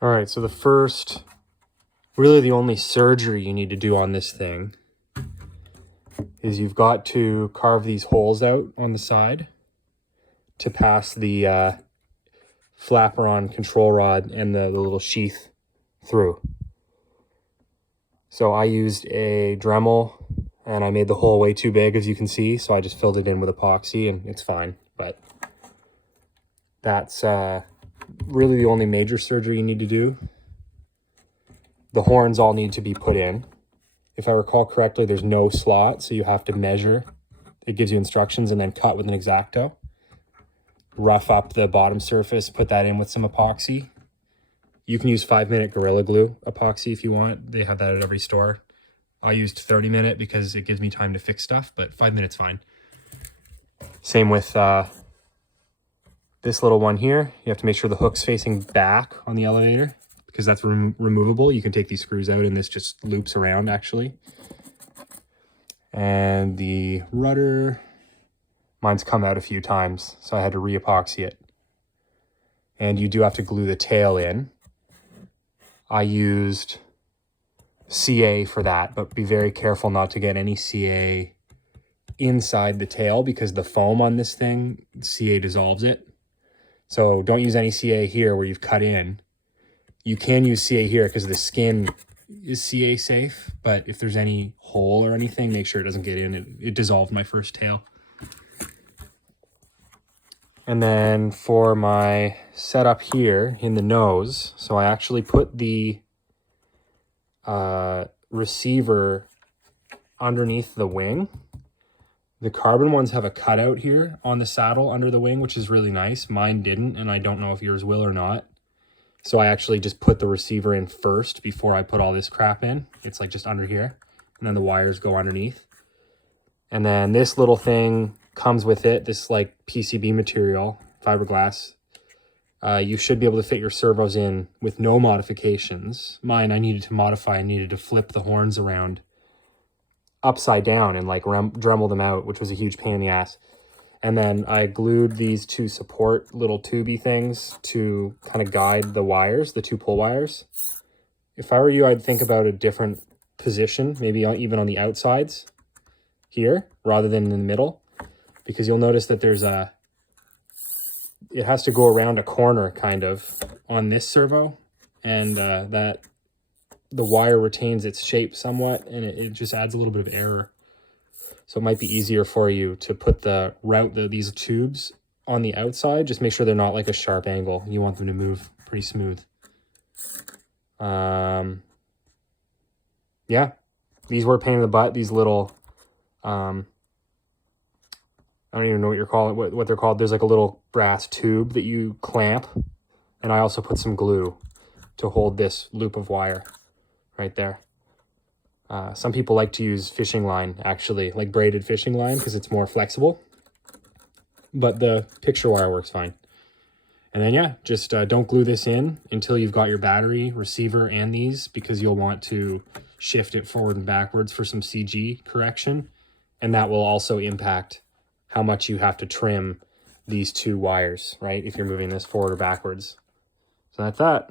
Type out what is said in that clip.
All right, so really the only surgery you need to do on this thing is you've got to carve these holes out on the side to pass the flapper-on control rod and the little sheath through. So I used a Dremel and I made the hole way too big, as you can see, so I just filled it in with epoxy and it's fine. But that's really the only major surgery you need to do. The horns all need to be put in. If I recall correctly, there's no slot, so you have to measure. It gives you instructions and then cut with an X-Acto. Rough up the bottom surface, put that in with some epoxy. You can use 5-minute Gorilla Glue epoxy if you want. They have that at every store. I used 30-minute because it gives me time to fix stuff, but 5 minutes fine. Same with this little one here. You have to make sure the hook's facing back on the elevator because that's removable. You can take these screws out and this just loops around actually. And the rudder, mine's come out a few times, so I had to re-epoxy it. And you do have to glue the tail in. I used CA for that, but be very careful not to get any CA inside the tail because the foam on this thing, CA dissolves it. So don't use any CA here where you've cut in. You can use CA here because the skin is CA safe, but if there's any hole or anything, make sure it doesn't get in. It dissolved my first tail. And then for my setup here in the nose, so I actually put the receiver underneath the wing. The carbon ones have a cutout here on the saddle under the wing, which is really nice. Mine didn't, and I don't know if yours will or not. So I actually just put the receiver in first before I put all this crap in. It's like just under here, and then the wires go underneath. And then this little thing comes with it, this like PCB material, fiberglass. You should be able to fit your servos in with no modifications. Mine, I needed to modify. I needed to flip the horns around upside down and like Dremel them out, which was a huge pain in the ass. And then I glued these two support little tubey things to kind of guide the wires, the 2 pull wires. If I were you, I'd think about a different position, maybe even on the outsides here rather than in the middle, because you'll notice that there's it has to go around a corner kind of on this servo, and that the wire retains its shape somewhat, and it just adds a little bit of error. So it might be easier for you to put these tubes on the outside. Just make sure they're not like a sharp angle. You want them to move pretty smooth. Yeah, these were a pain in the butt. These little, I don't even know what you're calling what they're called. There's like a little brass tube that you clamp, and I also put some glue to hold this loop of wire right there. Some people like to use fishing line, actually, like braided fishing line, because it's more flexible. But the picture wire works fine. And then, yeah, just don't glue this in until you've got your battery, receiver, and these, because you'll want to shift it forward and backwards for some CG correction. And that will also impact how much you have to trim these 2 wires, right, if you're moving this forward or backwards. So that's that.